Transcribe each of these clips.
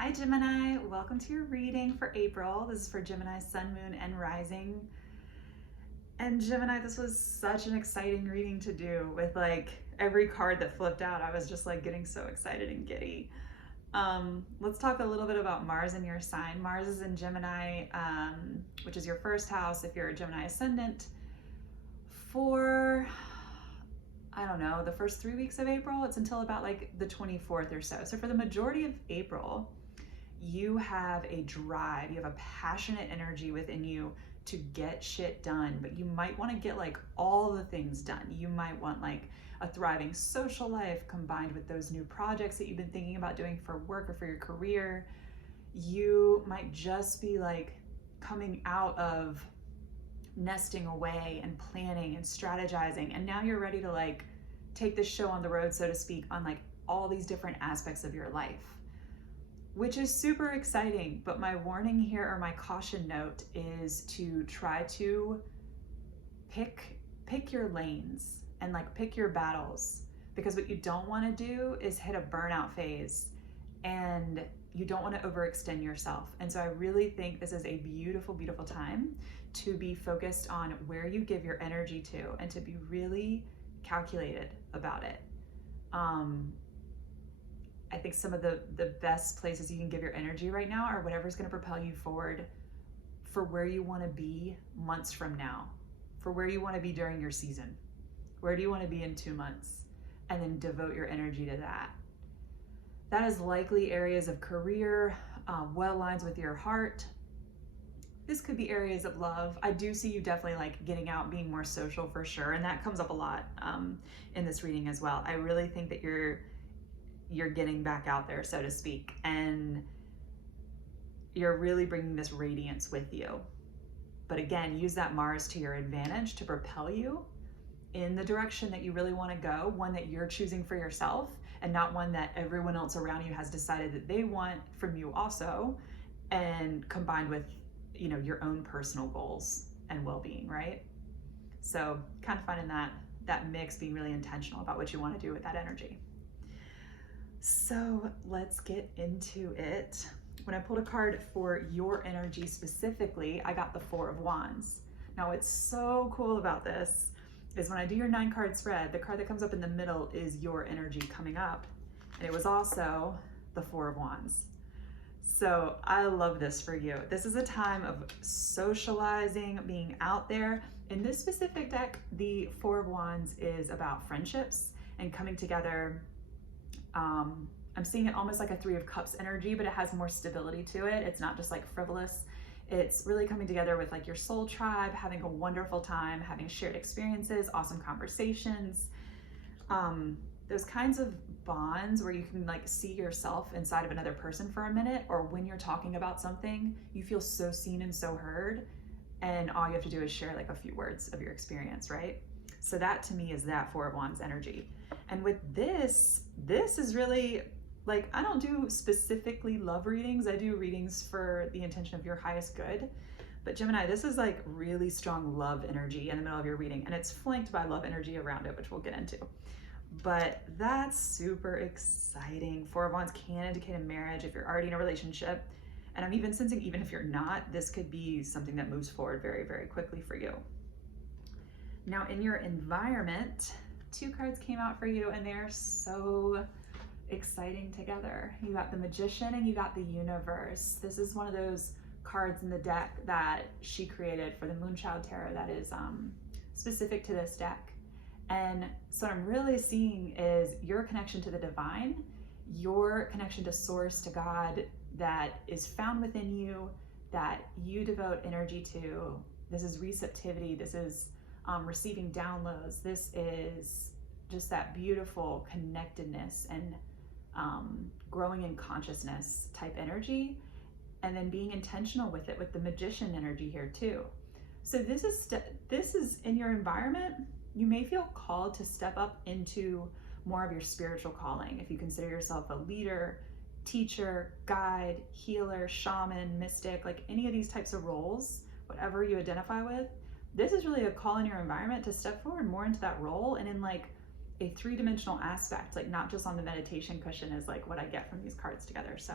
Hi Gemini, welcome to your reading for April. This is for Gemini, Sun, Moon, and Rising. And Gemini, this was such an exciting reading to do with like every card that flipped out. I was just like getting so excited and giddy. Let's talk a little bit about Mars in your sign. Mars is in Gemini, which is your first house if you're a Gemini ascendant. For I don't know, the first 3 weeks of April, it's until about like the 24th or so. So for the majority of April, you have a drive, you have a passionate energy within you to get shit done, but you might want to get like all the things done. You might want like a thriving social life combined with those new projects that you've been thinking about doing for work or for your career. You might just be like coming out of nesting away and planning and strategizing, and now you're ready to like take this show on the road, so to speak, on like all these different aspects of your life, which is super exciting. But my warning here, or my caution note, is to try to pick your lanes and like pick your battles, because what you don't want to do is hit a burnout phase, and you don't want to overextend yourself. And so I really think this is a beautiful, beautiful time to be focused on where you give your energy to and to be really calculated about it. I think some of the best places you can give your energy right now are whatever's going to propel you forward for where you want to be months from now, for where you want to be during your season. Where do you want to be in 2 months? And then devote your energy to that. That is likely areas of career, well aligns with your heart. This could be areas of love. I do see you definitely like getting out, being more social for sure. And that comes up a lot in this reading as well. I really think that you're getting back out there, so to speak, and you're really bringing this radiance with you. But again, use that Mars to your advantage to propel you in the direction that you really want to go, one that you're choosing for yourself, and not one that everyone else around you has decided that they want from you also, and combined with, you know, your own personal goals and well-being, right? So kind of finding that mix, being really intentional about what you want to do with that energy. So let's get into it. When I pulled a card for your energy specifically, I got the Four of Wands. Now what's so cool about this is when I do your 9-card spread, the card that comes up in the middle is your energy coming up. And it was also the Four of Wands. So I love this for you. This is a time of socializing, being out there. In this specific deck, the Four of Wands is about friendships and coming together. I'm seeing it almost like a Three of Cups energy, but it has more stability to it. It's not just like frivolous. It's really coming together with like your soul tribe, having a wonderful time, having shared experiences, awesome conversations. Those kinds of bonds where you can like see yourself inside of another person for a minute, or when you're talking about something, you feel so seen and so heard, and all you have to do is share like a few words of your experience, right? So that to me is that Four of Wands energy. And with this is really like, I don't do specifically love readings. I do readings for the intention of your highest good. But Gemini, this is like really strong love energy in the middle of your reading, and it's flanked by love energy around it, which we'll get into. But that's super exciting. Four of Wands can indicate a marriage if you're already in a relationship. And I'm even sensing, even if you're not, this could be something that moves forward very, very quickly for you. Now in your environment, 2 cards came out for you, and they're so exciting together. You got the Magician and you got the Universe. This is one of those cards in the deck that she created for the Moonchild Tarot that is specific to this deck. And so what I'm really seeing is your connection to the divine, your connection to source, to God, that is found within you, that you devote energy to. This is receptivity. This is receiving downloads. This is just that beautiful connectedness and growing in consciousness type energy, and then being intentional with it, with the Magician energy here too. So this is in your environment. You may feel called to step up into more of your spiritual calling. If you consider yourself a leader, teacher, guide, healer, shaman, mystic, like any of these types of roles, whatever you identify with, this is really a call in your environment to step forward more into that role, and in like a 3-dimensional aspect, like not just on the meditation cushion is like what I get from these cards together. So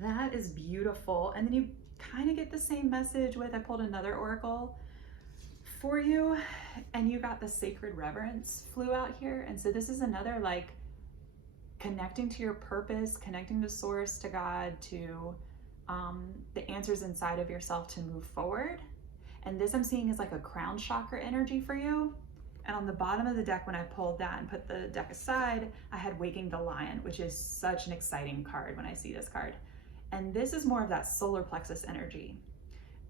that is beautiful. And then you kind of get the same message with, I pulled another oracle for you, and you got the sacred reverence flew out here. And so this is another like connecting to your purpose, connecting to source, to God, to the answers inside of yourself to move forward. And this I'm seeing is like a crown chakra energy for you. And on the bottom of the deck, when I pulled that and put the deck aside, I had Waking the Lion, which is such an exciting card when I see this card. And this is more of that solar plexus energy.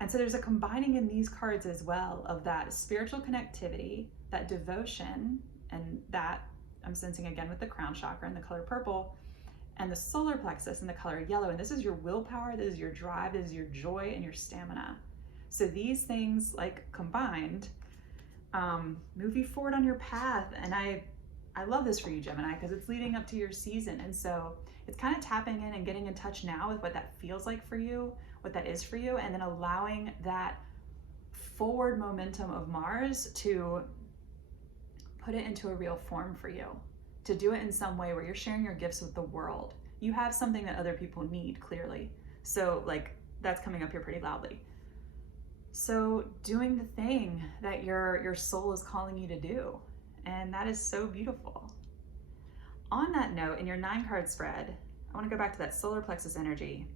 And so there's a combining in these cards as well of that spiritual connectivity, that devotion, and that I'm sensing again with the crown chakra and the color purple, and the solar plexus and the color yellow. And this is your willpower, this is your drive, this is your joy and your stamina. So these things like combined move you forward on your path. And I love this for you, Gemini, because it's leading up to your season. And so it's kind of tapping in and getting in touch now with what that feels like for you, what that is for you, and then allowing that forward momentum of Mars to put it into a real form for you, to do it in some way where you're sharing your gifts with the world. You have something that other people need, clearly. So like that's coming up here pretty loudly. So doing the thing that your soul is calling you to do. And that is so beautiful. On that note, in your 9-card spread, I want to go back to that solar plexus energy.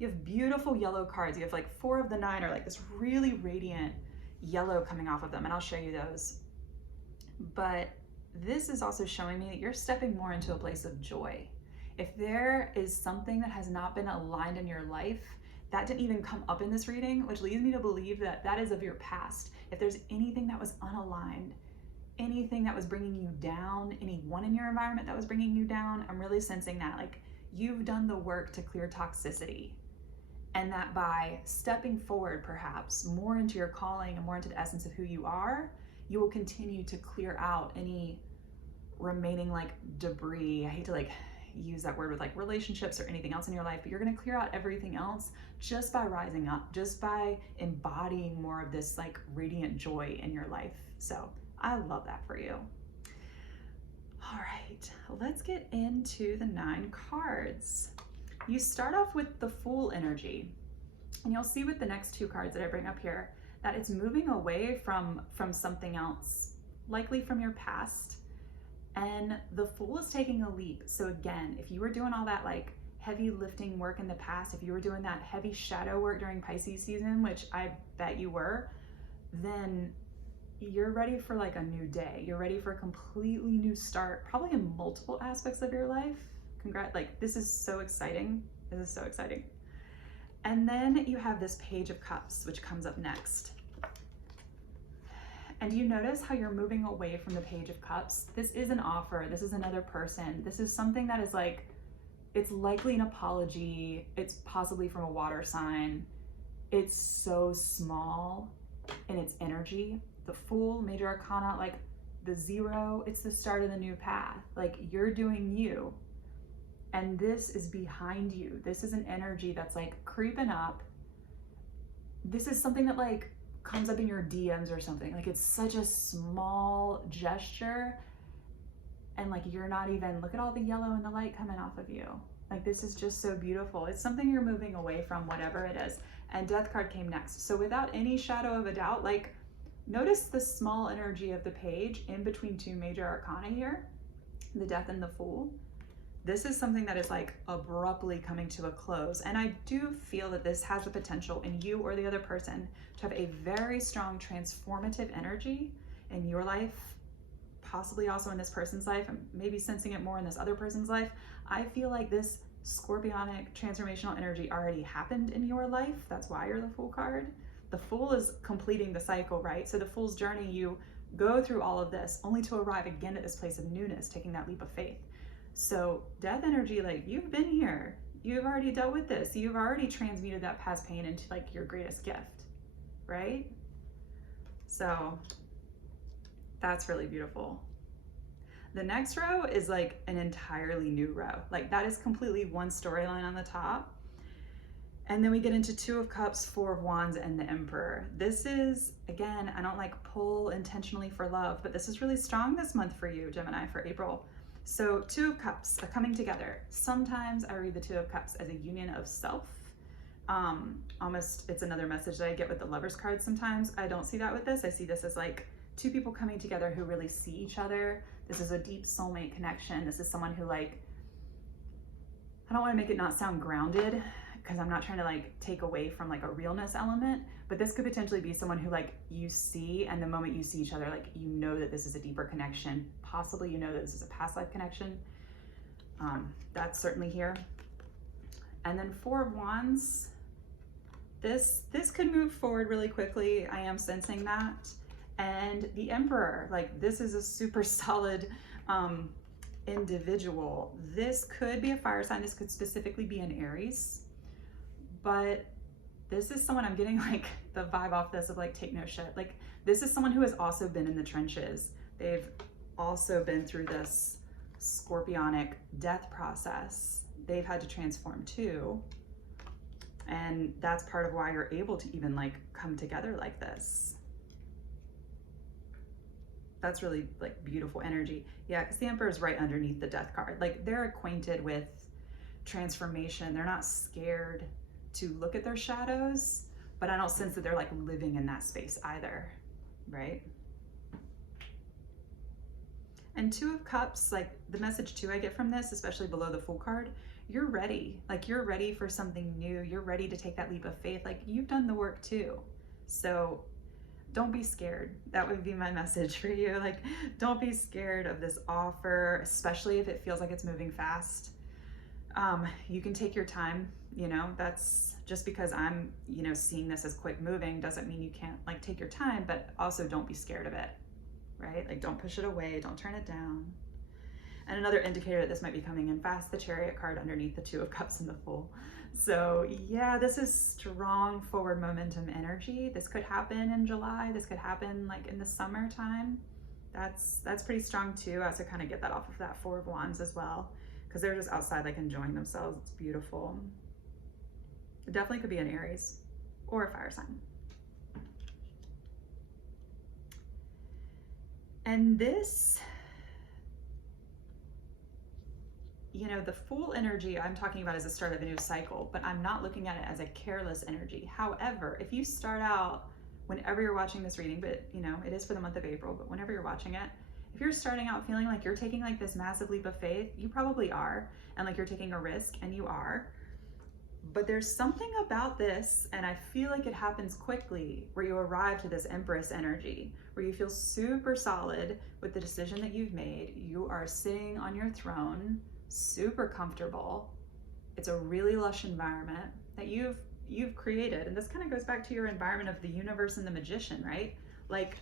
You have beautiful yellow cards. You have like 4 of the 9 are like this really radiant yellow coming off of them, and I'll show you those. But this is also showing me that you're stepping more into a place of joy. If there is something that has not been aligned in your life, that didn't even come up in this reading, which leads me to believe that that is of your past. If there's anything that was unaligned, anything that was bringing you down, anyone in your environment that was bringing you down, I'm really sensing that like you've done the work to clear toxicity. And that by stepping forward, perhaps more into your calling and more into the essence of who you are, you will continue to clear out any remaining like debris. I hate to like use that word with like relationships or anything else in your life, but you're going to clear out everything else just by rising up, just by embodying more of this like radiant joy in your life. So I love that for you. All right, let's get into the 9 cards. You start off with the Fool energy, and you'll see with the next 2 cards that I bring up here that it's moving away from something else, likely from your past. And the Fool is taking a leap. So again, if you were doing all that like heavy lifting work in the past, if you were doing that heavy shadow work during Pisces season, which I bet you were, then you're ready for like a new day. You're ready for a completely new start, probably in multiple aspects of your life. Like this is so exciting. This is so exciting. And then you have this Page of Cups, which comes up next. And do you notice how you're moving away from the Page of Cups? This is an offer. This is another person. This is something that is like, it's likely an apology. It's possibly from a water sign. It's so small in its energy. The Fool, Major Arcana, like the 0, it's the start of the new path. Like you're doing you. And this is behind you. This is an energy that's like creeping up. This is something that like comes up in your DMs or something. Like it's such a small gesture. And like you're not even, look at all the yellow and the light coming off of you. Like this is just so beautiful. It's something you're moving away from, whatever it is. And Death card came next. So without any shadow of a doubt, like notice the small energy of the page in between 2 major arcana here, the Death and the Fool. This is something that is like abruptly coming to a close. And I do feel that this has the potential in you or the other person to have a very strong transformative energy in your life, possibly also in this person's life, and maybe sensing it more in this other person's life. I feel like this scorpionic transformational energy already happened in your life. That's why you're the Fool card. The Fool is completing the cycle, right? So the Fool's journey, you go through all of this only to arrive again at this place of newness, taking that leap of faith. So Death energy, like you've been here, you've already dealt with this, you've already transmuted that past pain into like your greatest gift, right? So that's really beautiful. The next row is like an entirely new row. Like that is completely one storyline on the top. And then we get into 2 of Cups, 4 of Wands, and the Emperor. This is, again, I don't like pull intentionally for love, but this is really strong this month for you, Gemini, for April. So Two of Cups, a coming together. Sometimes I read the Two of Cups as a union of self. Almost, it's another message that I get with the Lovers card sometimes. I don't see that with this. I see this as like two people coming together who really see each other. This is a deep soulmate connection. This is someone who, like, I don't want to make it not sound grounded, because I'm not trying to like take away from like a realness element, but this could potentially be someone who like you see, and the moment you see each other, like, you know that this is a deeper connection. Possibly you know that this is a past life connection. That's certainly here. And then Four of Wands. This could move forward really quickly. I am sensing that. And the Emperor, like, this is a super solid individual. This could be a fire sign. This could specifically be an Aries, but this is someone, I'm getting like the vibe off this of like, take no shit. Like, this is someone who has also been in the trenches. They've also been through this scorpionic death process. They've had to transform too. And that's part of why you're able to even like come together like this. That's really like beautiful energy. Yeah, because the Emperor is right underneath the Death card. Like, they're acquainted with transformation. They're not scared to look at their shadows, but I don't sense that they're like living in that space either, right? And Two of Cups, like, the message too I get from this, especially below the Fool card, you're ready. Like, you're ready for something new. You're ready to take that leap of faith. Like, you've done the work too. So don't be scared. That would be my message for you. Like, don't be scared of this offer, especially if it feels like it's moving fast. You can take your time, you know, that's just because I'm, you know, seeing this as quick moving doesn't mean you can't like take your time, but also don't be scared of it, right? Like, don't push it away, don't turn it down. And another indicator that this might be coming in fast, the Chariot card underneath the Two of Cups and the Fool. So yeah, this is strong forward momentum energy. This could happen in July. This could happen like in the summertime. That's pretty strong too. I also kind of get that off of that Four of Wands as well, because they're just outside like enjoying themselves. It's beautiful. It definitely could be an Aries or a fire sign. And this, you know, the Fool energy I'm talking about as the start of a new cycle, but I'm not looking at it as a careless energy. However, if you start out, whenever you're watching this reading, but you know, it is for the month of April, but whenever you're watching it, if you're starting out feeling like you're taking like this massive leap of faith, you probably are, and like you're taking a risk, and you are. But there's something about this, and I feel like it happens quickly, where you arrive to this Empress energy, where you feel super solid with the decision that you've made. You are sitting on your throne, super comfortable. It's a really lush environment that you've created. And this kind of goes back to your environment of the universe and the Magician, right? Like,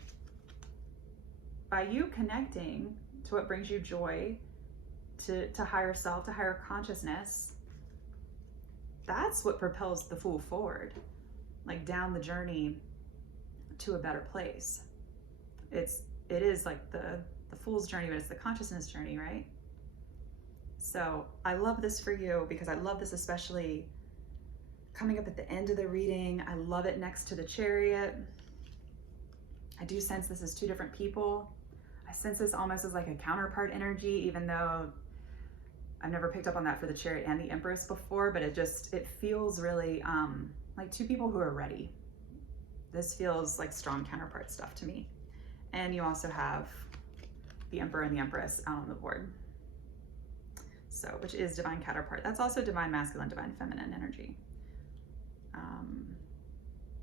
by you connecting to what brings you joy, to higher self, to higher consciousness, that's what propels the Fool forward, like down the journey to a better place. It is like the Fool's journey, but it's the consciousness journey, right? So I love this for you, because I love this especially coming up at the end of the reading. I love it next to the Chariot. I do sense this is two different people. I sense this almost as like a counterpart energy, even though I've never picked up on that for the Chariot and the Empress before, but it feels really like two people who are ready. This feels like strong counterpart stuff to me. And you also have the Emperor and the Empress out on the board. So, which is divine counterpart. That's also divine masculine, divine feminine energy.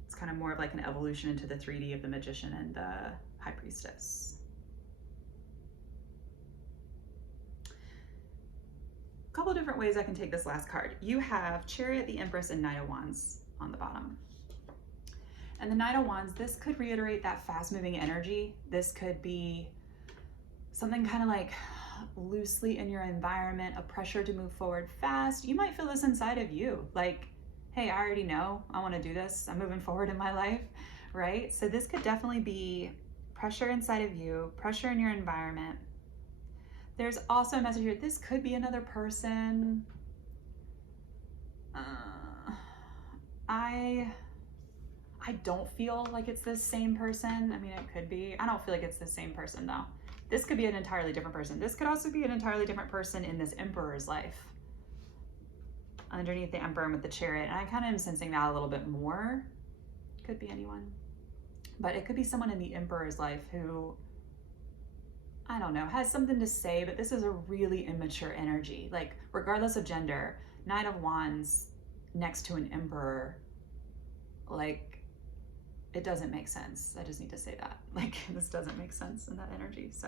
It's kind of more of like an evolution into the 3D of the Magician and the High Priestess. A couple different ways I can take this last card. You have Chariot, the Empress, and Knight of Wands on the bottom. And the Knight of Wands, this could reiterate that fast-moving energy. This could be something kind of like loosely in your environment, a pressure to move forward fast. You might feel this inside of you, like, hey, I already know I want to do this. I'm moving forward in my life, right? So this could definitely be pressure inside of you, pressure in your environment. There's also a message here. This could be another person. I don't feel like it's the same person. I mean, it could be. I don't feel like it's the same person though. This could be an entirely different person. This could also be an entirely different person in this Emperor's life. Underneath the Emperor with the Chariot. And I kind of am sensing that a little bit more. Could be anyone. But it could be someone in the Emperor's life who, I don't know, has something to say, but this is a really immature energy. Like, regardless of gender, Knight of Wands next to an Emperor, like, it doesn't make sense. I just need to say that. Like, this doesn't make sense in that energy. So,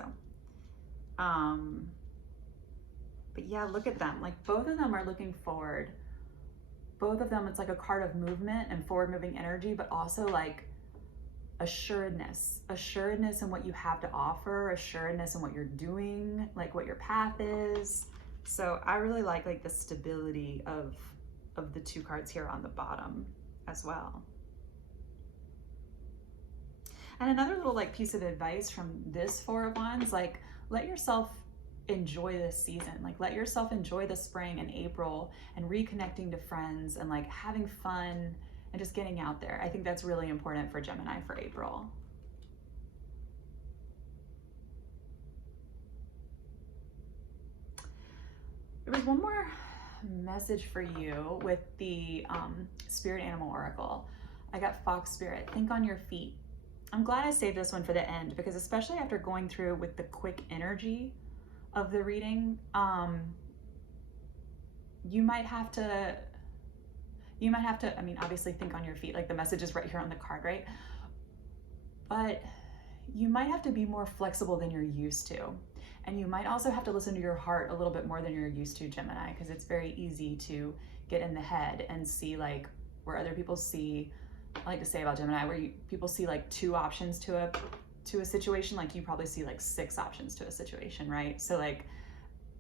but yeah, look at them. Like, both of them are looking forward. Both of them, it's like a card of movement and forward moving energy, but also like assuredness in what you have to offer, assuredness in what you're doing, like what your path is. So I really like the stability of the two cards here on the bottom as well. And another little like piece of advice from this Four of Wands, like, let yourself enjoy this season. Like, let yourself enjoy the spring and April and reconnecting to friends and like having fun and just getting out there. I think that's really important for Gemini for April. There was one more message for you with the Spirit Animal Oracle. I got Fox Spirit, think on your feet. I'm glad I saved this one for the end, because especially after going through with the quick energy of the reading, you might have to, I mean, obviously think on your feet, like the message is right here on the card, right? But you might have to be more flexible than you're used to. And you might also have to listen to your heart a little bit more than you're used to, Gemini, because it's very easy to get in the head and see like where other people see, I like to say about Gemini, where people see like 2 options to a situation, like you probably see like 6 options to a situation, right? So like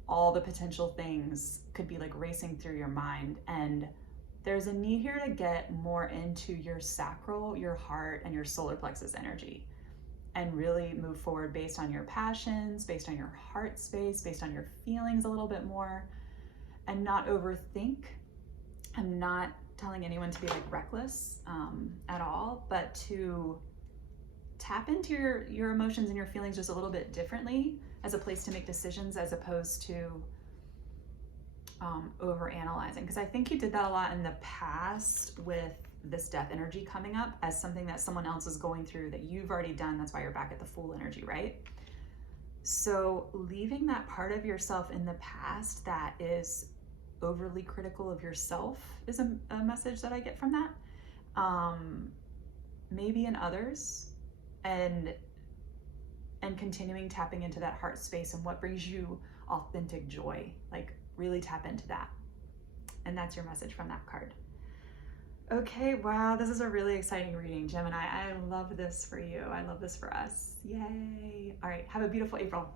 all the potential things could be like racing through your mind, and there's a need here to get more into your sacral, your heart, and your solar plexus energy, and really move forward based on your passions, based on your heart space, based on your feelings a little bit more, and not overthink. I'm not telling anyone to be like reckless at all, but to tap into your emotions and your feelings just a little bit differently as a place to make decisions, as opposed to over analyzing. Because I think you did that a lot in the past with this death energy coming up as something that someone else is going through that you've already done. That's why you're back at the Fool energy, right? So leaving that part of yourself in the past that is overly critical of yourself is a message that I get from that. Maybe in others, and continuing tapping into that heart space and what brings you authentic joy. Like, really tap into that. And that's your message from that card. Okay, wow, this is a really exciting reading, Gemini. I love this for you. I love this for us. Yay. All right, have a beautiful April.